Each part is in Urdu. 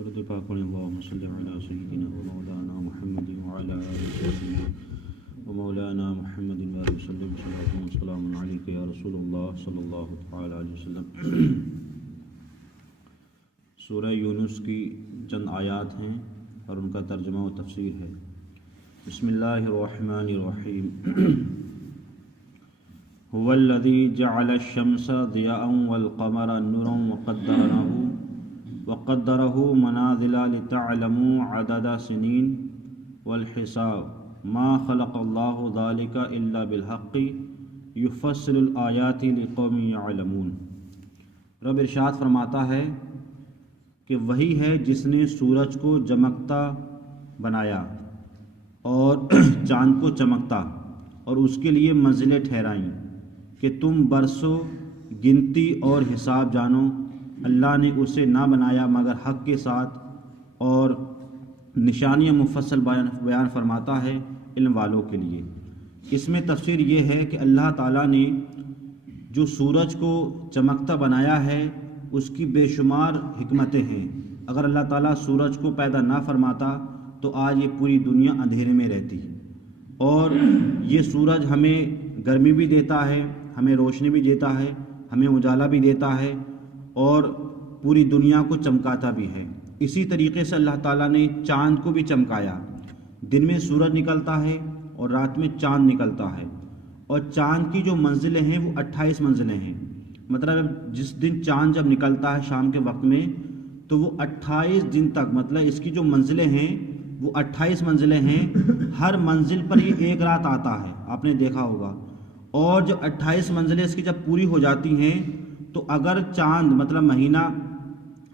درود پاک پڑھیں اللہم صلی علی سیدنا و مولانا محمد وعلی آلہ و مولانا محمد وآلہ وسلم صلاۃ و سلام علیک یا رسول اللہ صلی اللہ تعالی علیہ وسلم۔ سورہ یونس کی چند آیات ہیں اور ان کا ترجمہ و تفسیر ہے۔ بسم اللہ الرحمن الرحیم۔ هو الذی جعل الشمس ضیاء والقمر نورا وقدره منازل لتعلموا عدد سنین والحساب ما خلق اللہ ذلك الا بالحق یفصل الآیات لقوم یعلمون۔ رب ارشاد فرماتا ہے کہ وہی ہے جس نے سورج کو چمکتا بنایا اور چاند کو چمکتا اور اس کے لیے منزلیں ٹھہرائیں کہ تم برسوں گنتی اور حساب جانو۔ اللہ نے اسے نہ بنایا مگر حق کے ساتھ اور نشانیاں مفصل بیان فرماتا ہے علم والوں کے لیے۔ اس میں تفسیر یہ ہے کہ اللہ تعالیٰ نے جو سورج کو چمکتا بنایا ہے اس کی بے شمار حکمتیں ہیں۔ اگر اللہ تعالیٰ سورج کو پیدا نہ فرماتا تو آج یہ پوری دنیا اندھیرے میں رہتی، اور یہ سورج ہمیں گرمی بھی دیتا ہے، ہمیں روشنی بھی دیتا ہے، ہمیں اجالا بھی دیتا ہے اور پوری دنیا کو چمکاتا بھی ہے۔ اسی طریقے سے اللہ تعالیٰ نے چاند کو بھی چمکایا۔ دن میں سورج نکلتا ہے اور رات میں چاند نکلتا ہے، اور چاند کی جو منزلیں ہیں وہ 28 منزلیں ہیں۔ مطلب جس دن چاند جب نکلتا ہے شام کے وقت میں تو وہ 28 دن تک، مطلب اس کی جو منزلیں ہیں وہ 28 منزلیں ہیں۔ ہر منزل پر یہ ایک رات آتا ہے، آپ نے دیکھا ہوگا۔ اور جب 28 منزلیں اس کی جب پوری ہو جاتی ہیں تو اگر چاند مطلب مہینہ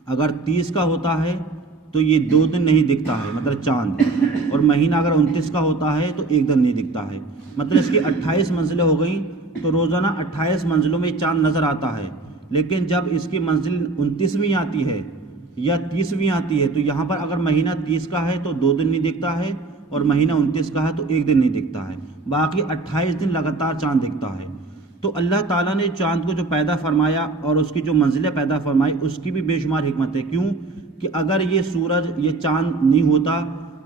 اگر 30 کا ہوتا ہے تو یہ 2 دن نہیں دکھتا ہے، مطلب چاند، اور مہینہ اگر 29 کا ہوتا ہے تو 1 دن نہیں دکھتا ہے۔ مطلب اس کی 28 منزلیں ہو گئیں تو روزانہ 28 منزلوں میں چاند نظر آتا ہے۔ لیکن جب اس کی منزل 29ویں آتی ہے یا 30ویں آتی ہے تو یہاں پر اگر مہینہ 30 کا ہے تو 2 دن نہیں دکھتا ہے، اور مہینہ 29 کا ہے تو 1 دن نہیں دکھتا ہے، باقی 28 دن لگاتار چاند دکھتا ہے۔ تو اللہ تعالیٰ نے چاند کو جو پیدا فرمایا اور اس کی جو منزلیں پیدا فرمائی اس کی بھی بے شمار حکمت ہے۔ کیوں کہ اگر یہ سورج یہ چاند نہیں ہوتا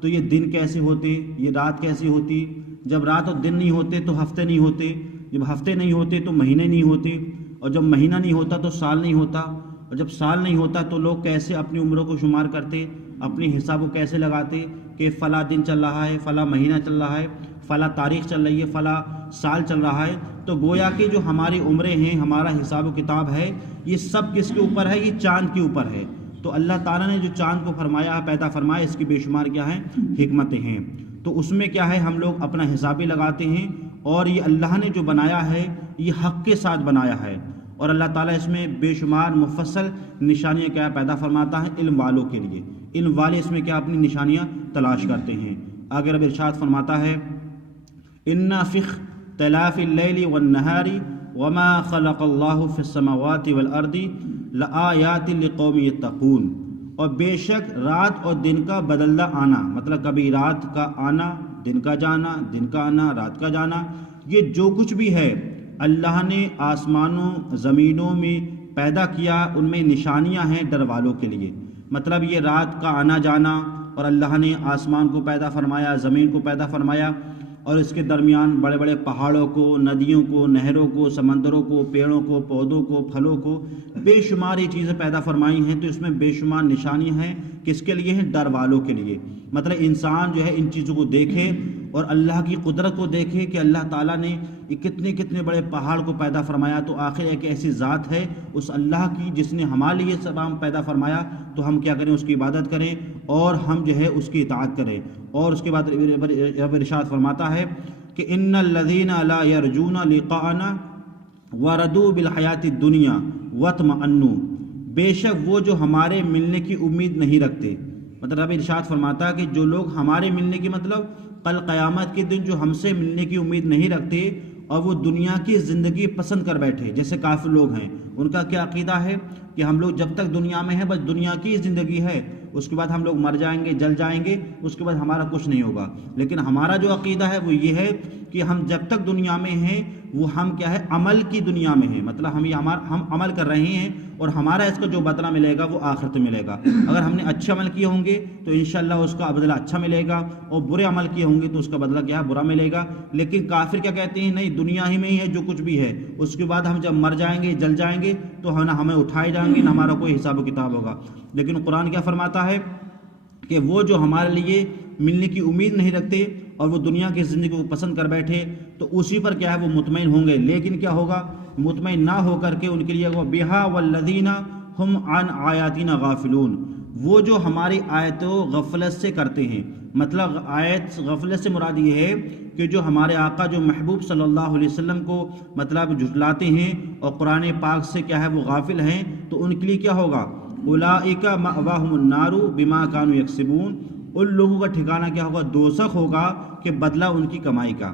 تو یہ دن کیسے ہوتے، یہ رات کیسی ہوتی؟ جب رات اور دن نہیں ہوتے تو ہفتے نہیں ہوتے، جب ہفتے نہیں ہوتے تو مہینے نہیں ہوتے، اور جب مہینہ نہیں ہوتا تو سال نہیں ہوتا، اور جب سال نہیں ہوتا تو لوگ کیسے اپنی عمروں کو شمار کرتے، اپنی حساب کو کیسے لگاتے کہ فلاں دن چل رہا ہے، فلاں مہینہ چل رہا ہے، فلاں تاریخ چل رہی ہے، فلاں سال چل رہا ہے۔ تو گویا کہ جو ہماری عمریں ہیں، ہمارا حساب و کتاب ہے، یہ سب کس کے اوپر ہے؟ یہ چاند کے اوپر ہے۔ تو اللہ تعالیٰ نے جو چاند کو فرمایا پیدا فرمایا، اس کی بے شمار کیا ہیں؟ حکمتیں ہیں۔ تو اس میں کیا ہے، ہم لوگ اپنا حساب بھی لگاتے ہیں، اور یہ اللہ نے جو بنایا ہے یہ حق کے ساتھ بنایا ہے، اور اللہ تعالیٰ اس میں بے شمار مفصل نشانیاں کیا پیدا فرماتا ہے علم والوں کے لیے۔ علم والے اس میں کیا اپنی نشانیاں تلاش کرتے ہیں۔ آگے رب ارشاد فرماتا ہے اِنَّ فِی اخْتِلَافِ اللَّیلِ وَالنَّہَارِ وَمَا خَلَقَ اللَّهُ فِی السَّمَاوَاتِ وَالْأَرْضِ لَآیَاتٍ لِقَوْمٍ یَتَّقُونَ۔ اور بے شک رات اور دن کا بدلتا آنا، مطلب کبھی رات کا آنا، دن کا جانا، دن کا آنا، رات کا جانا، یہ جو کچھ بھی ہے اللہ نے آسمانوں زمینوں میں پیدا کیا، ان میں نشانیاں ہیں ڈر والوں کے لیے۔ مطلب یہ رات کا آنا جانا، اور اللہ نے آسمان کو پیدا فرمایا، زمین کو پیدا فرمایا، اور اس کے درمیان بڑے بڑے پہاڑوں کو، ندیوں کو، نہروں کو، سمندروں کو، پیڑوں کو، پودوں کو، پھلوں کو، بے شمار یہ چیزیں پیدا فرمائی ہیں۔ تو اس میں بے شمار نشانی ہیں، کس کے لیے ہیں؟ ڈر والوں کے لیے۔ مطلب انسان جو ہے ان چیزوں کو دیکھے اور اللہ کی قدرت کو دیکھے کہ اللہ تعالیٰ نے یہ کتنے کتنے بڑے پہاڑ کو پیدا فرمایا، تو آخر ایک ایسی ذات ہے اس اللہ کی جس نے ہمارے لیے تمام پیدا فرمایا، تو ہم کیا کریں؟ اس کی عبادت کریں اور ہم جو ہے اس کی اطاعت کریں۔ اور اس کے بعد رب ارشاد فرماتا ہے کہ ان الذین لا یرجون لقاءنا وردوا بالحیات الدنیا واطمأنوا، بے شک وہ جو ہمارے ملنے کی امید نہیں رکھتے۔ مطلب رب ارشاد فرماتا ہے کہ جو لوگ ہمارے ملنے کی، مطلب کل قیامت کے دن جو ہم سے ملنے کی امید نہیں رکھتے اور وہ دنیا کی زندگی پسند کر بیٹھے، جیسے کافر لوگ ہیں، ان کا کیا عقیدہ ہے کہ ہم لوگ جب تک دنیا میں ہیں بس دنیا کی زندگی ہے، اس کے بعد ہم لوگ مر جائیں گے، جل جائیں گے، اس کے بعد ہمارا کچھ نہیں ہوگا۔ لیکن ہمارا جو عقیدہ ہے وہ یہ ہے کہ ہم جب تک دنیا میں ہیں وہ ہم کیا ہے عمل کی دنیا میں ہیں، مطلب ہم عمل کر رہے ہیں اور ہمارا اس کا جو بدلہ ملے گا وہ آخرت میں ملے گا۔ اگر ہم نے اچھے عمل کیے ہوں گے تو انشاءاللہ اس کا بدلہ اچھا ملے گا، اور برے عمل کیے ہوں گے تو اس کا بدلہ کیا ہے برا ملے گا۔ لیکن کافر کیا کہتے ہیں، نہیں دنیا ہی میں ہی ہے جو کچھ بھی ہے، اس کے بعد ہم جب مر جائیں گے جل جائیں گے تو نہ ہمیں اٹھائے جائیں گے نہ ہمارا کوئی حساب و کتاب ہوگا۔ لیکن قرآن کیا فرماتا ہے کہ وہ جو ہمارے لیے ملنے کی امید نہیں رکھتے اور وہ دنیا کی زندگی کو پسند کر بیٹھے تو اسی پر کیا ہے وہ مطمئن ہوں گے، لیکن کیا ہوگا، مطمئن نہ ہو کر کے ان کے لیے وہ بہا والذین ہم عن آیاتنا غافلون، وہ جو ہماری آیتوں غفلت سے کرتے ہیں، مطلب آیت غفلت سے مراد یہ ہے کہ جو ہمارے آقا جو محبوب صلی اللہ علیہ وسلم کو مطلب جھٹلاتے ہیں اور قرآن پاک سے کیا ہے وہ غافل ہیں، تو ان کے لیے کیا ہوگا، اولئک مأواہم النار بما کانوا یکسبون، ان لوگوں کا ٹھکانہ کیا ہوگا، دوزخ ہوگا، کہ بدلہ ان کی کمائی کا۔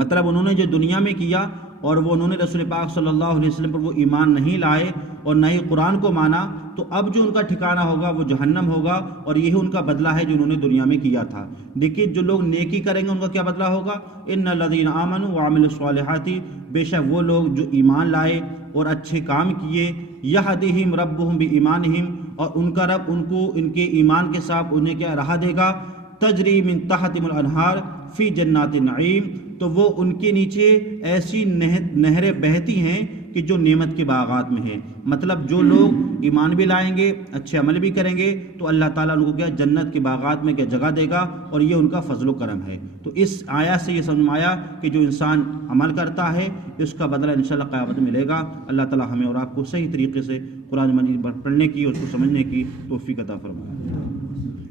مطلب انہوں نے جو دنیا میں کیا اور وہ انہوں نے رسول پاک صلی اللہ علیہ وسلم پر وہ ایمان نہیں لائے اور نہ ہی قرآن کو مانا، تو اب جو ان کا ٹھکانہ ہوگا وہ جہنم ہوگا، اور یہی ان کا بدلہ ہے جو انہوں نے دنیا میں کیا تھا۔ لیکن جو لوگ نیکی کریں گے ان کا کیا بدلہ ہوگا، ان الذین آمنوا وعملوا الصالحات، بے شک وہ لوگ جو ایمان لائے اور اچھے کام کیے، یہدیہم ربہم بایمانہم، اور ان کا رب ان کو ان کے ایمان کے ساتھ انہیں کیا راہ دے گا، تجری من تحتہم الانہار فی جنات النعیم، تو وہ ان کے نیچے ایسی نہریں بہتی ہیں کہ جو نعمت کے باغات میں ہیں۔ مطلب جو لوگ ایمان بھی لائیں گے اچھے عمل بھی کریں گے تو اللہ تعالیٰ ان کو کیا جنت کے باغات میں کیا جگہ دے گا، اور یہ ان کا فضل و کرم ہے۔ تو اس آیات سے یہ سمجھ میں آیا کہ جو انسان عمل کرتا ہے اس کا بدلہ انشاءاللہ قیامت میں ملے گا۔ اللہ تعالیٰ ہمیں اور آپ کو صحیح طریقے سے قرآن مجید پڑھنے کی اور اس کو سمجھنے کی توفیق عطا فرمائے۔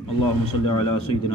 اللہم صلی علی سیدنا